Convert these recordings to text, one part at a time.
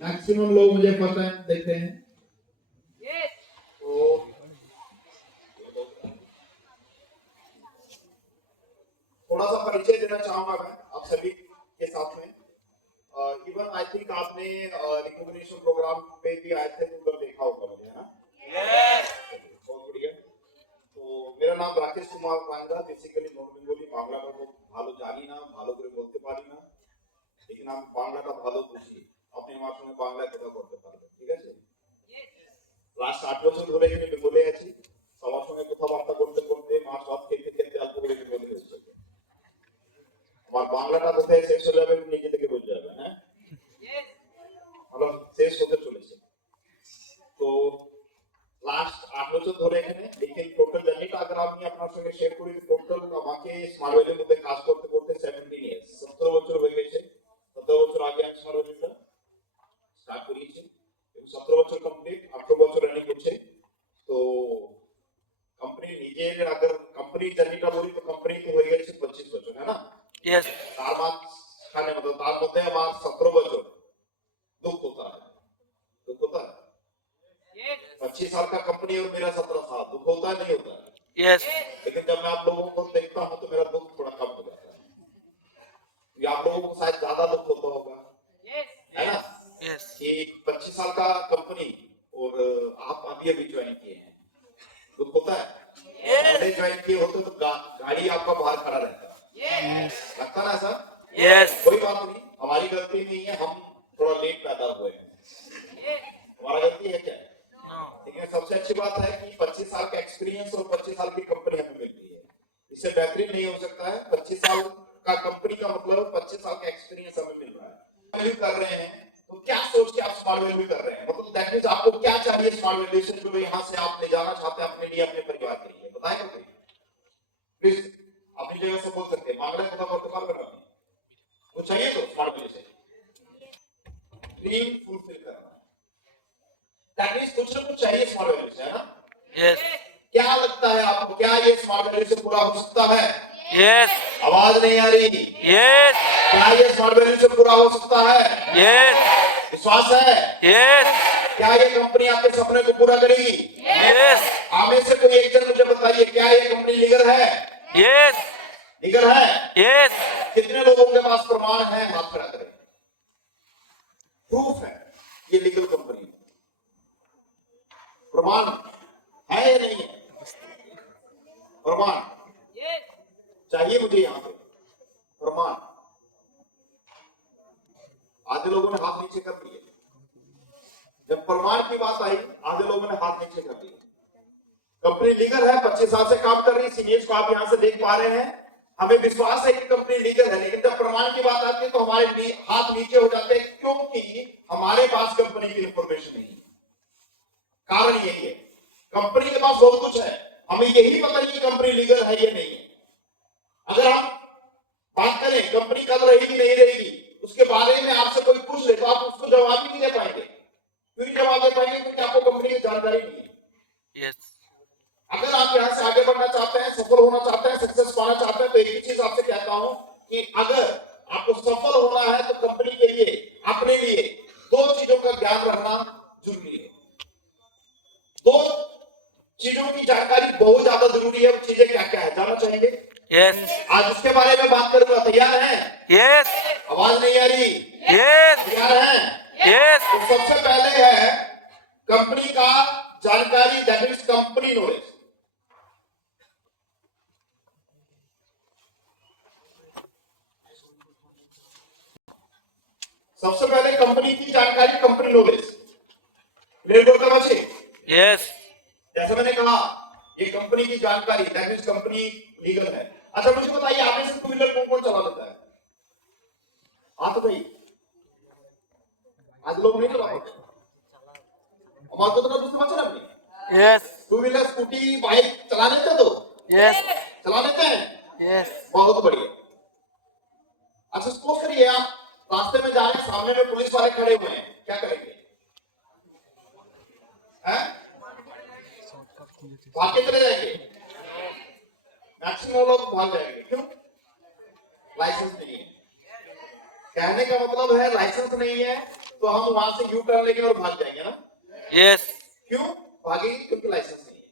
Maximum लोग मुझे पता है देखते हैं। तो थोड़ा सा परिचय देना चाहूंगा मैं आप सभी के साथ में। इवन आई थिंक आपने रिकॉग्निशन प्रोग्राम पे भी आए थे तो उधर देखा होगा मुझे, है ना? बहुत बढ़िया। तो मेरा नाम Rakesh Kumar Panda, basically north Bengali, Bangla में ভালো জানি না, ভালো করে বলতে পারি না, लेकिन আমি বাংলাটা ভালো বুঝি। আপনি আমার সঙ্গে বাংলায় কথা বলতে পারবেন, ঠিক আছে? লাস্ট 8 বছর ধরে এখানে বেঙ্গলে আছি। সবার সঙ্গে কথাবার্তা করতে করতে মাছ ভাত খেতে খেতে অল্প করে বেঙ্গলি হয়েছে। আমার বাংলাটা কোথায় শেষ হয়ে যাবে নিজে থেকে বুঝে যাবে, হ্যাঁ? मतलब শেষ হতে চলেছে। তো লাস্ট 8 বছর ধরে এখানে, लेकिन টোটাল জার্নিটা अगर আমি আপনার সঙ্গে শেয়ার করি, টোটাল আমাকে স্মার্ট ভ্যালির মধ্যে কাজ করতে করতে 17 ইয়ার্স, 17 বছর হয়ে গেছে। 17 বছর আগে আমি স্মার্ট ভ্যালিটা স্টার্ট করেছি এবং 17 বছর কমপ্লিট, 18 বছর রানিং করছে। তো कंपनी নিজের अगर कंपनी জার্নিটা বলি তো कंपनी তো হয়ে গেছে 25 বছর, है ना? यस। তার মাঝখানে मतलब তার মধ্যে আমার 17 বছর दुख होता है, दुख होता है। 25 साल का कंपनी और मेरा 17 साल, दुख होता है नहीं होता है? यस। लेकिन जब मैं आप लोगों को देखता हूँ तो मेरा दुख थोड़ा कम हो जाता है। ये आप लोगों को शायद ज्यादा दुख होता होगा, है ना? यस। ये 25 साल का कंपनी और आप अभी अभी ज्वाइन किए हैं, दुख होता है? पहले ज्वाइन किए होते तो गाड़ी आपका बाहर खड़ा रहता, लगता ना ऐसा? यस। कोई बात नहीं, हमारी गलती नहीं है, हम थोड़ा लेट पैदा हुए हैं, हमारा गलती है क्या? लेकिन सबसे अच्छी बात है कि 25 साल का एक्सपीरियंस और 25 साल की कंपनी हमें मिलती है, इससे बेहतरीन नहीं हो सकता है। 25 साल का कंपनी का मतलब 25 साल का एक्सपीरियंस हमें मिल रहा है। वैल्यू कर रहे हैं तो क्या सोच के आप स्मार्ट वैल्यू कर रहे हैं, मतलब दैट मींस आपको क्या चाहिए स्मार्ट वैल्यू से जो यहां से आप ले जाना चाहते हैं अपने लिए, अपने परिवार के लिए, बताएं कोई प्लीज। अपनी जगह से बोल सकते हैं, बांग्ला কথা বলতে পারবেন আপনি? वो चाहिए तो स्मार्ट वैल्यू से ड्रीम फुलफिल करना, दैट मींस कुछ ना कुछ चाहिए स्मार्ट वैल्यू से, है ना? यस। क्या लगता है आपको, क्या ये स्मार्ट वैल्यू से पूरा हो सकता है? यस। आवाज नहीं आ रही? यस। क्या ये स्मार्ट वैल्यू से पूरा हो सकता है? यस। विश्वास है? यस। क्या ये कंपनी आपके सपने को पूरा करेगी? यस। आप में से कोई एक जन मुझे बताइए, क्या ये कंपनी लीगर है? यस। लीगर है? यस। कितने लोगों के पास प्रमाण है, हाथ खड़ा करें, प्रूफ है ये लीगल कंपनी, प्रमाण है या नहीं है? प्रमाण चाहिए मुझे यहां पे, प्रमाण। आधे लोगों ने हाथ नीचे कर दिए, जब प्रमाण की बात आई आधे लोगों ने हाथ नीचे कर दिए। कंपनी लीगल है, 25 साल से काम कर रही, सीनियर्स को आप यहां से देख पा रहे हैं, हमें विश्वास है कि कंपनी लीगल है, लेकिन जब प्रमाण की बात आती है तो हमारे हाथ नीचे हो जाते हैं, क्योंकि हमारे पास कंपनी की इंफॉर्मेशन नहीं है। कारण यही है, कंपनी के पास बहुत कुछ है, हमें यही पता नहीं कि कंपनी लीगल है या नहीं है। अगर हम बात करें कंपनी कल रहेगी नहीं रहेगी उसके बारे में आपसे कोई पूछ ले तो आप उसको जवाब ही नहीं दे पाएंगे। क्यों जवाब दे पाएंगे? क्योंकि आपको कंपनी की जानकारी नहीं है। यस। अगर आप यहाँ से आगे बढ़ना चाहते हैं, सफल होना चाहते हैं, सक्सेस पाना चाहते हैं, तो एक ही चीज आपसे कहता हूं कि अगर आपको सफल होना है तो कंपनी के लिए, अपने लिए 2 चीजों का ज्ञान रखना जरूरी है। 2 चीजों की जानकारी बहुत ज्यादा जरूरी है। वो चीजें क्या क्या है जानना चाहेंगे? यस। आज उसके बारे में बात करूंगा, तैयार हैं? यस। आवाज नहीं आ रही? यस। तैयार हैं? यस। तो सबसे पहले है कंपनी का जानकारी, दैट इज कंपनी नॉलेज। सबसे पहले कंपनी की जानकारी, कंपनी नॉलेज क्लियर बोलता बच्चे? यस। जैसे मैंने कहा ये कंपनी की जानकारी, दैट मींस कंपनी लीगल है। अच्छा मुझे बताइए, आप में से टू व्हीलर कौन कौन चला लेता है? हाँ तो भाई आज लोग नहीं चला पाते, हमारे को तो ना बुझते बच्चे ना अपनी। Yes. Two wheeler scooty bike चला लेते हो? तो यस। चला लेते हैं? यस। बहुत बढ़िया। अच्छा सपोज करिए आप रास्ते में जा रहे हैं, सामने में पुलिस वाले खड़े हुए हैं, क्या करेंगे? भाग के चले जाएंगे? मैक्सिमम लोग भाग जाएंगे, क्यों? लाइसेंस नहीं है। कहने का मतलब है लाइसेंस नहीं है तो हम वहां से यू टर्न लेंगे और भाग जाएंगे ना। यस। क्यों भागेंगे? क्योंकि लाइसेंस नहीं है।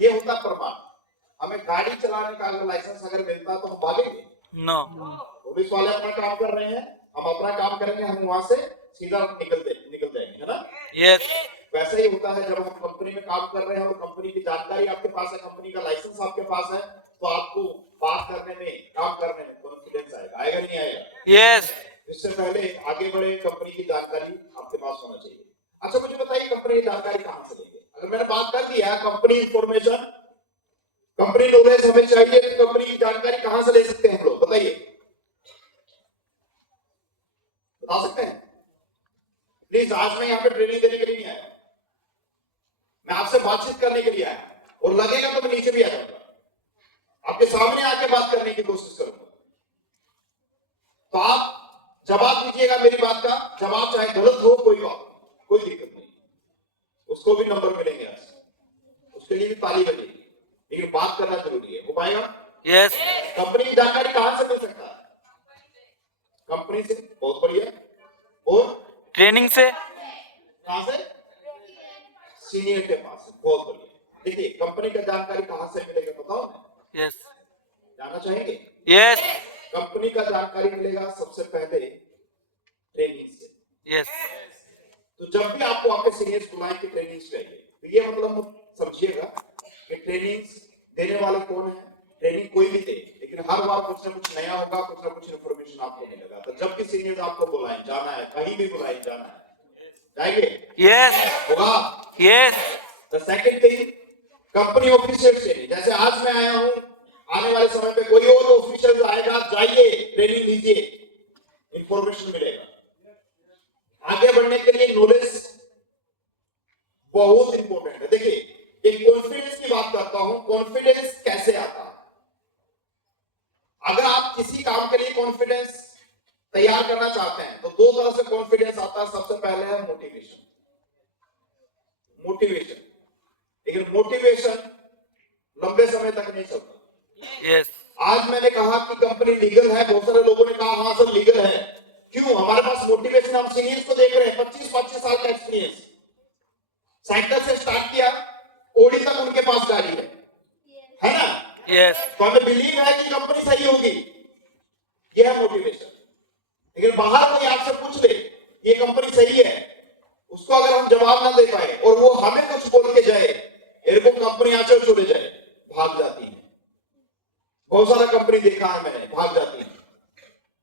ये होता प्रमाण। हमें गाड़ी चलाने का अगर लाइसेंस अगर मिलता तो हम भागेंगे? नो। पुलिस वाले अपना काम कर रहे हैं, हम अपना काम करेंगे, हम वहां से सीधा निकल जाएंगे, है ना। यस। वैसे ही होता है जब हम कंपनी में काम कर रहे हैं और कंपनी की जानकारी आपके पास है, कंपनी का लाइसेंस आपके पास है, तो आपको बात करने में, काम करने में कॉन्फिडेंस आएगा नहीं आएगा? यस। इससे पहले आगे बढ़े कंपनी की जानकारी आपके पास होना चाहिए। अच्छा मुझे बताइए कंपनी की जानकारी कहां से लेंगे? अगर मैंने बात कर दिया कंपनी इंफॉर्मेशन, कंपनी नॉलेज हमें चाहिए, तो कंपनी की जानकारी कहां से ले सकते हैं हम लोग? बताइए, बता सकते हैं? प्लीज, आज मैं यहाँ पे ट्रेनिंग देने के लिए नहीं आया, मैं आपसे बातचीत करने के लिए आया, और लगेगा तो मैं नीचे भी आ जाऊंगा, आपके सामने आके बात करने की कोशिश करूंगा। तो आप जवाब दीजिएगा मेरी बात का, जवाब चाहे गलत हो कोई बात, कोई दिक्कत नहीं, उसको भी नंबर मिलेंगे आज, उसके लिए भी ताली बजेगी, लेकिन बात करना जरूरी है। हो पाएगा? यस। कंपनी की जानकारी कहां से मिल सकता है? कंपनी से। बहुत बढ़िया। और ट्रेनिंग से। कहां से? सीनियर के पास से। बहुत बढ़िया। देखिए कंपनी का जानकारी कहां से मिलेगा बताओ ना? यस। जानना चाहेंगे? यस। कंपनी का जानकारी मिलेगा सबसे पहले ट्रेनिंग से। यस। तो जब भी आपको आपके सीनियर्स बुलाएं कि ट्रेनिंग चाहिए, तो ये मतलब समझिएगा कि ट्रेनिंग देने वाले कौन है। ट्रेनिंग कोई भी दे, लेकिन हर बार कुछ ना कुछ नया होगा, कुछ ना कुछ इन्फॉर्मेशन आपको मिलेगा। तो जब भी सीनियर्स आपको बुलाएं, जाना है, कहीं भी बुलाएं, जाना है, जाएंगे? यस। होगा? Yes. The second thing, company official training. जैसे आज मैं आया हूं, आने वाले समय में कोई और ऑफिशियल आएगा, जाइए ट्रेनिंग लीजिए, इंफॉर्मेशन मिलेगा। आगे बढ़ने के लिए नॉलेज बहुत इंपॉर्टेंट है। देखिए एक कॉन्फिडेंस की बात करता हूं, कॉन्फिडेंस कैसे आता है? अगर आप किसी काम के लिए कॉन्फिडेंस तैयार करना चाहते हैं तो दो तरह से कॉन्फिडेंस आता है। सबसे पहले है मोटिवेशन। मोटिवेशन, लेकिन मोटिवेशन लंबे समय तक नहीं चलता। यस। आज मैंने कहा कि कंपनी लीगल है, बहुत सारे लोगों ने कहा हाँ सर लीगल है। क्यों? हमारे पास मोटिवेशन, हम सीनियर्स को देख रहे हैं, 25-25 साल का एक्सपीरियंस, साइकिल से स्टार्ट किया, ओडी तक उनके पास गाड़ी है ना? यस। तो हमें बिलीव है कि कंपनी सही होगी, यह है मोटिवेशन। लेकिन बाहर कोई आपसे पूछ ले ये कंपनी सही है, उसको अगर हम जवाब ना दे पाए और वो हमें कुछ बोल के जाए, एयरको कंपनी आके छोड़े जाए, भाग जाती है। बहुत सारा कंपनी देखा है मैंने, भाग जाती है।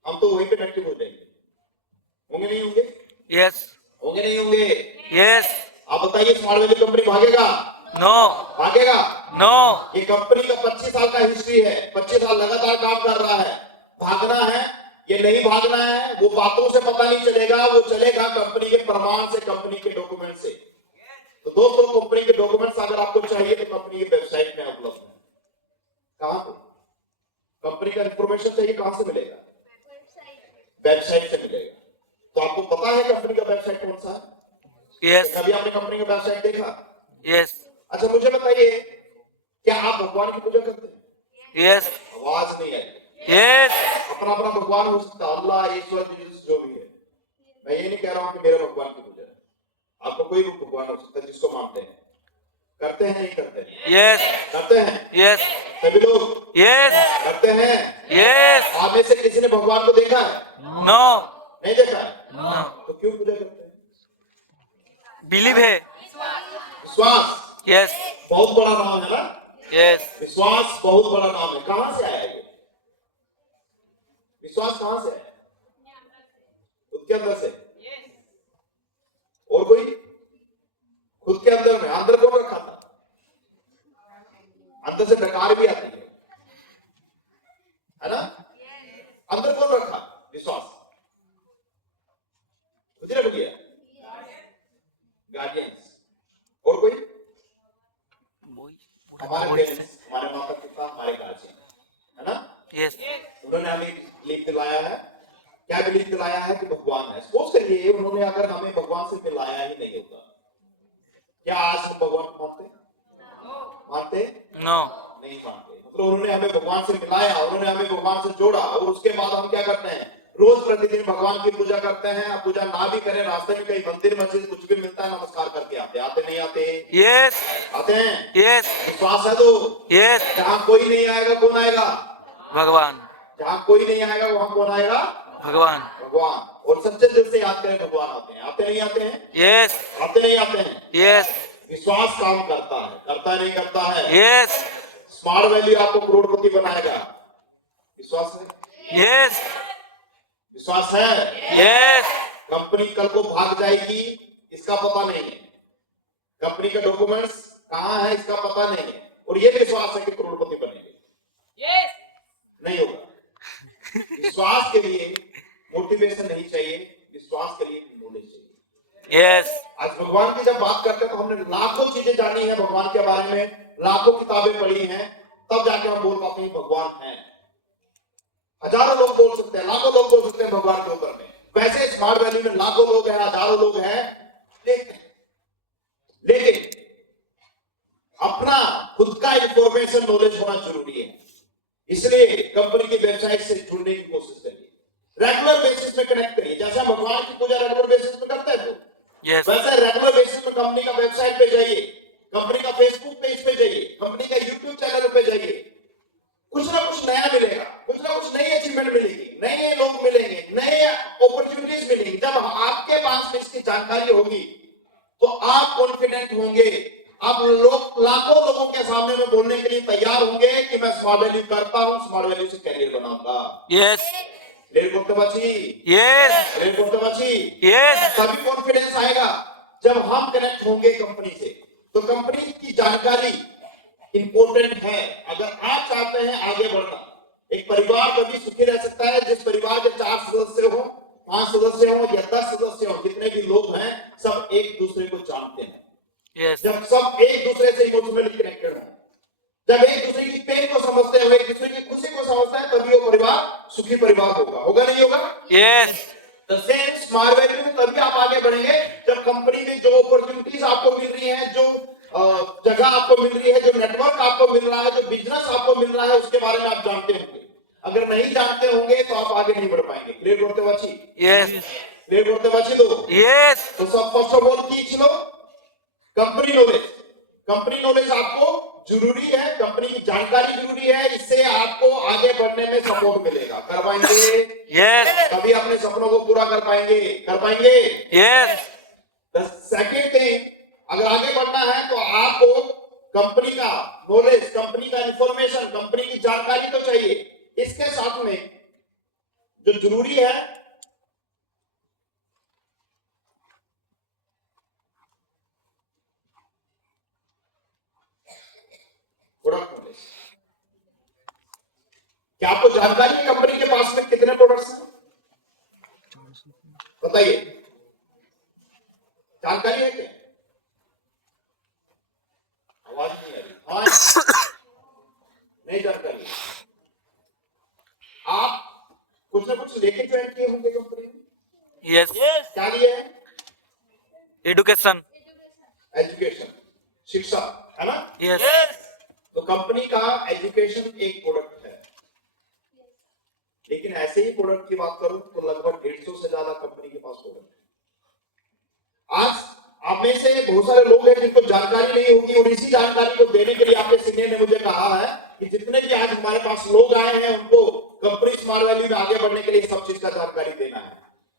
हम तो वहीं पे एक्टिव हो जाएंगे। होंगे नहीं होंगे? यस। होंगे नहीं होंगे? यस। आप बताइए स्मार्ट वैली कंपनी भागेगा? नो। भागेगा? नो। ये कंपनी का 25 साल का हिस्ट्री है, 25 साल लगातार काम कर रहा है। भागना है ये नहीं भागना है, वो बातों से पता नहीं चलेगा, वो चलेगा कंपनी के प्रमाण से, कंपनी के डॉक्यूमेंट से। तो दोस्तों कंपनी के डॉक्यूमेंट्स अगर आपको चाहिए तो कंपनी की वेबसाइट में उपलब्ध है। कहां पे? कंपनी का इंफॉर्मेशन चाहिए कहां से मिलेगा? वेबसाइट से मिलेगा। तो आपको पता है कंपनी का वेबसाइट कौन सा है? यस। कभी आपने कंपनी का वेबसाइट देखा? यस। अच्छा मुझे बताइए, क्या आप भगवान की पूजा करते हैं? यस। आवाज नहीं आई। यस। अपना अपना भगवान हो सकता है, अल्लाह, ईश्वर, जीसस, जो भी है। मैं ये नहीं कह रहा हूं कि मेरा भगवान की पूजा है, आपको कोई भी भगवान हो सकता है जिसको मानते हैं। करते हैं नहीं करते? यस। करते हैं। यस। सभी लोग यस। करते हैं। यस। आप में से किसी ने भगवान को देखा है? नो। नहीं देखा है? नो। तो क्यों पूजा करते हैं? बिलीव है। विश्वास। यस। बहुत बड़ा नाम है ना? यस। विश्वास बहुत बड़ा नाम है। कहां से आया ये विश्वास? कहां से आया? खुद के अंदर से? और कोई? खुद के अंदर में। अंदर कौन रखा था? अंदर से डकार भी आती है ना? अंदर कौन रखा? विश्वास। खुद ही रख लिया। गार्डियंस। और कोई? हमारे पेरेंट्स, हमारे माता पिता, हमारे गार्जियन, है ना? यस। उन्होंने हमें बिलीफ दिलाया है। क्या बिलीफ दिलाया है? कि भगवान है। सपोज करिए उन्होंने अगर हमें भगवान से मिलाया ही नहीं होता, क्या आज हम भगवान को मानते? मानते? नो। नहीं मानते। मतलब उन्होंने हमें भगवान से मिलाया, उन्होंने हमें भगवान से जोड़ा, और उसके बाद हम क्या करते हैं? रोज प्रतिदिन भगवान की पूजा करते हैं, अब पूजा ना भी करें, रास्ते में कहीं मंदिर मस्जिद कुछ भी मिलता है, नमस्कार करके आते नहीं आते? यस आते हैं। यस विश्वास है तो? यस जहाँ कोई नहीं आएगा कौन आएगा? भगवान जहाँ कोई नहीं आएगा वहां कौन आएगा? भगवान भगवान। और सच्चे दिल से याद करें, भगवान आते हैं। आते नहीं आते हैं? यस आते नहीं आते हैं? यस विश्वास काम करता है, करता नहीं करता है? यस स्मार्ट वैल्यू आपको करोड़पति बनाएगा। विश्वास है? यस विश्वास है? यस कंपनी कल को भाग जाएगी इसका पता नहीं है, कंपनी का डॉक्यूमेंट्स कहाँ है इसका पता नहीं है, और ये विश्वास है कि करोड़पति बनेंगे। नहीं होगा। विश्वास के लिए मोटिवेशन नहीं चाहिए, विश्वास के लिए नॉलेज चाहिए। यस आज भगवान की जब बात करते हैं तो हमने लाखों चीजें जानी है भगवान के बारे में, लाखों किताबें पढ़ी हैं, तब जाके हम बोल पाते हैं भगवान है। हजारों लोग बोल सकते हैं, लाखों लोग बोल सकते हैं भगवान के ऊपर में, वैसे स्मार्ट वैली में लाखों लोग हैं, हजारों लोग हैं, लेकिन अपना खुद का इंफॉर्मेशन नॉलेज होना जरूरी है। इसलिए कंपनी की वेबसाइट से जुड़ने की कोशिश करिए, रेगुलर बेसिस में कनेक्ट करिए। जैसे हम भगवान की पूजा रेगुलर बेसिस में करते हैं तो यस वैसे रेगुलर बेसिस में कंपनी का वेबसाइट पे जाइए, कंपनी का फेसबुक पेज पे जाइए, कंपनी का यूट्यूब चैनल पे जाइए, कुछ ना कुछ नया मिलेगा, कुछ ना कुछ नई अचीवमेंट मिलेगी, नए लोग मिलेंगे, नए अपॉर्चुनिटीज मिलेंगी। जब आपके पास में इसकी जानकारी होगी तो आप कॉन्फिडेंट होंगे, आप लोग लाखों लोगों के सामने में बोलने के लिए तैयार होंगे कि मैं स्मार्ट वैल्यू करता हूं, स्मार्ट वैल्यू से कैरियर बनाऊंगा। यस लेर बोलते बची, यस लेर बोलते बची, यस तभी कॉन्फिडेंस आएगा जब हम कनेक्ट होंगे कंपनी से। तो कंपनी की जानकारी इंपॉर्टेंट है। अगर आप चाहते हैं आगे बढ़ना, एक परिवार तभी सुखी रह सकता है जिस परिवार के 4 सदस्य हो, 5 सदस्य हो या 10 सदस्य हो, जितने भी लोग हैं सब एक दूसरे को जानते हैं। यस जब सब एक दूसरे से इमोशनली कनेक्टेड हो, जब एक दूसरे की पेन को समझते हो, एक दूसरे की खुशी को समझते हैं, तभी वो परिवार सुखी परिवार होगा। होगा नहीं होगा? यस सेम स्मार्ट वैल्यू में तभी आप आगे बढ़ेंगे जब कंपनी में जो अपॉर्चुनिटीज आपको मिल रही हैं, जो जगह आपको मिल रही है, जो नेटवर्क आपको मिल रहा है, जो बिजनेस आपको मिल रहा है, उसके बारे में आप जानते होंगे। अगर नहीं जानते होंगे तो आप आगे नहीं बढ़ पाएंगे। क्लियर करते बाची? यस क्लियर करते बाची दो। यस तो सब फर्स्ट ऑफ ऑल की लो कंपनी नॉलेज। कंपनी नॉलेज आपको जरूरी है, कंपनी की जानकारी जरूरी है, इससे आपको आगे बढ़ने में सपोर्ट मिलेगा। कर पाएंगे? यस तभी अपने सपनों को पूरा कर पाएंगे। कर पाएंगे? यस द सेकेंड थिंग, अगर आगे बढ़ना है तो आपको कंपनी का नॉलेज, कंपनी का इंफॉर्मेशन, कंपनी की जानकारी तो चाहिए। इसके साथ में जो जरूरी है प्रोडक्ट नॉलेज। क्या आपको जानकारी है कंपनी के पास में कितने प्रोडक्ट्स हैं? बताइए, जानकारी है क्या? आवाज नहीं आ रही। हाँ नहीं जानकारी। आप कुछ ना कुछ लेके ज्वाइन किए होंगे कंपनी में। यस क्या लिए है? एडुकेशन एजुकेशन, शिक्षा, है ना? यस तो कंपनी का एजुकेशन एक प्रोडक्ट है। लेकिन ऐसे ही प्रोडक्ट की बात करूं तो लगभग 150 से ज्यादा कंपनी के पास प्रोडक्ट है। आज आप में से बहुत सारे लोग हैं जिनको जानकारी नहीं होगी, और इसी जानकारी को देने के लिए आपके सीनियर ने मुझे कहा है कि जितने भी आज हमारे पास लोग आए हैं उनको कंपनी स्मार्ट वैल्यू में आगे बढ़ने के लिए सब चीज का जानकारी देना है।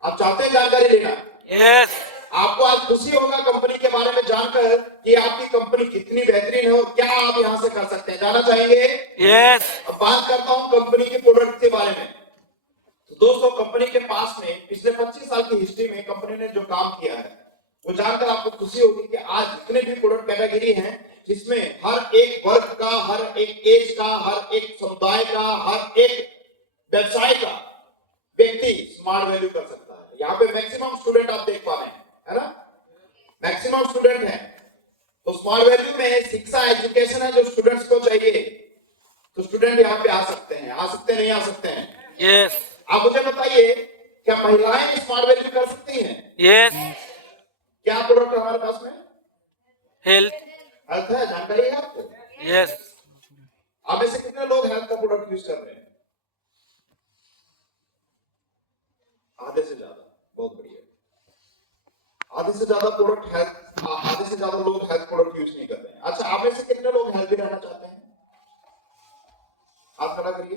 आप चाहते हैं जानकारी लेना? यस आपको आज खुशी होगा कंपनी के बारे में जानकर कि आपकी कंपनी कितनी बेहतरीन है और क्या आप यहां से कर सकते हैं। जाना चाहेंगे? यस अब बात करता हूं कंपनी के प्रोडक्ट के बारे में। तो दोस्तों, कंपनी के पास में पिछले 25 साल की हिस्ट्री में कंपनी ने जो काम किया है वो जानकर आपको खुशी होगी कि आज जितने भी प्रोडक्ट कैटेगरी हैं, जिसमें हर एक वर्ग का, हर एक एज का, हर एक समुदाय का, हर एक व्यवसाय का व्यक्ति स्मार्ट वैल्यू कर सकता है। यहाँ पे मैक्सिमम स्टूडेंट आप देख पा रहे हैं, है ना? मैक्सिमम स्टूडेंट है। तो स्मार्ट वैल्यू में शिक्षा, एजुकेशन है जो स्टूडेंट्स को चाहिए, तो स्टूडेंट यहाँ पे आ सकते हैं। आ सकते हैं, नहीं आ सकते हैं? यस आप मुझे बताइए, क्या महिलाएं स्मार्ट वैल्यू कर सकती हैं? यस क्या प्रोडक्ट हमारे पास में? हेल्थ हेल्थ है, जानकारी है आपको? यस आप में से कितने लोग हेल्थ का प्रोडक्ट यूज कर रहे हैं? आधे से ज्यादा, बहुत बढ़िया। आधे से ज्यादा प्रोडक्ट हेल्थ, आधे से ज्यादा लोग हेल्थ प्रोडक्ट यूज नहीं करते हैं। अच्छा, आप में से कितने लोग हेल्दी रहना चाहते हैं? हाथ खड़ा करिए।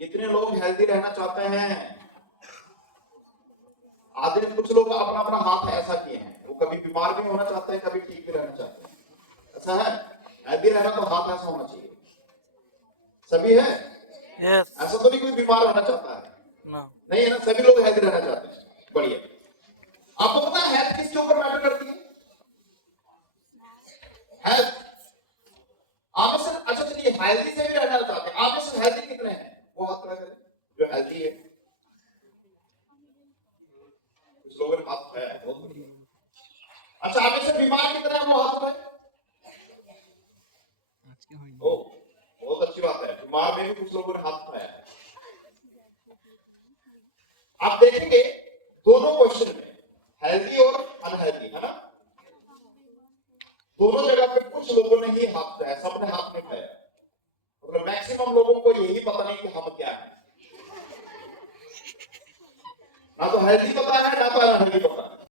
कितने लोग हेल्दी रहना चाहते हैं? आधे कुछ लोग अपना अपना हाथ ऐसा किए हैं, वो कभी बीमार भी होना चाहते हैं, कभी ठीक भी रहना चाहते हैं। ऐसा है? हेल्दी रहना तो हाथ ऐसा होना चाहिए। सभी है? यस ऐसा तो नहीं कोई बीमार रहना चाहता है, नो नहीं है ना? सभी लोग हेल्दी रहना चाहते हैं। बढ़िया। आपको पता है हेल्थ किसके ऊपर मैटर करती है? हेल्थ। आप में से, अच्छा चलिए, हेल्दी से भी रहना चाहते हैं, आप में से हेल्दी कितने हैं? वो हाथ खड़ा करें जो हेल्दी है। कुछ लोगों ने हाथ उठाया है, बहुत बढ़िया। अच्छा, आप में से बीमार कितने हैं? वो हाथ उठाए। ओ, बहुत अच्छी बात है, बीमार में भी कुछ लोगों ने हाथ उठाया है। आप देखेंगे दोनों क्वेश्चन में, हेल्दी और अनहेल्दी, है ना? दोनों जगह पे कुछ लोगों ने ही हाथ उठाया, सबने हाथ नहीं उठाया। मतलब मैक्सिमम लोगों को यही पता नहीं कि हम क्या है। ना तो हेल्दी पता है, ना तो अनहेल्दी पता है।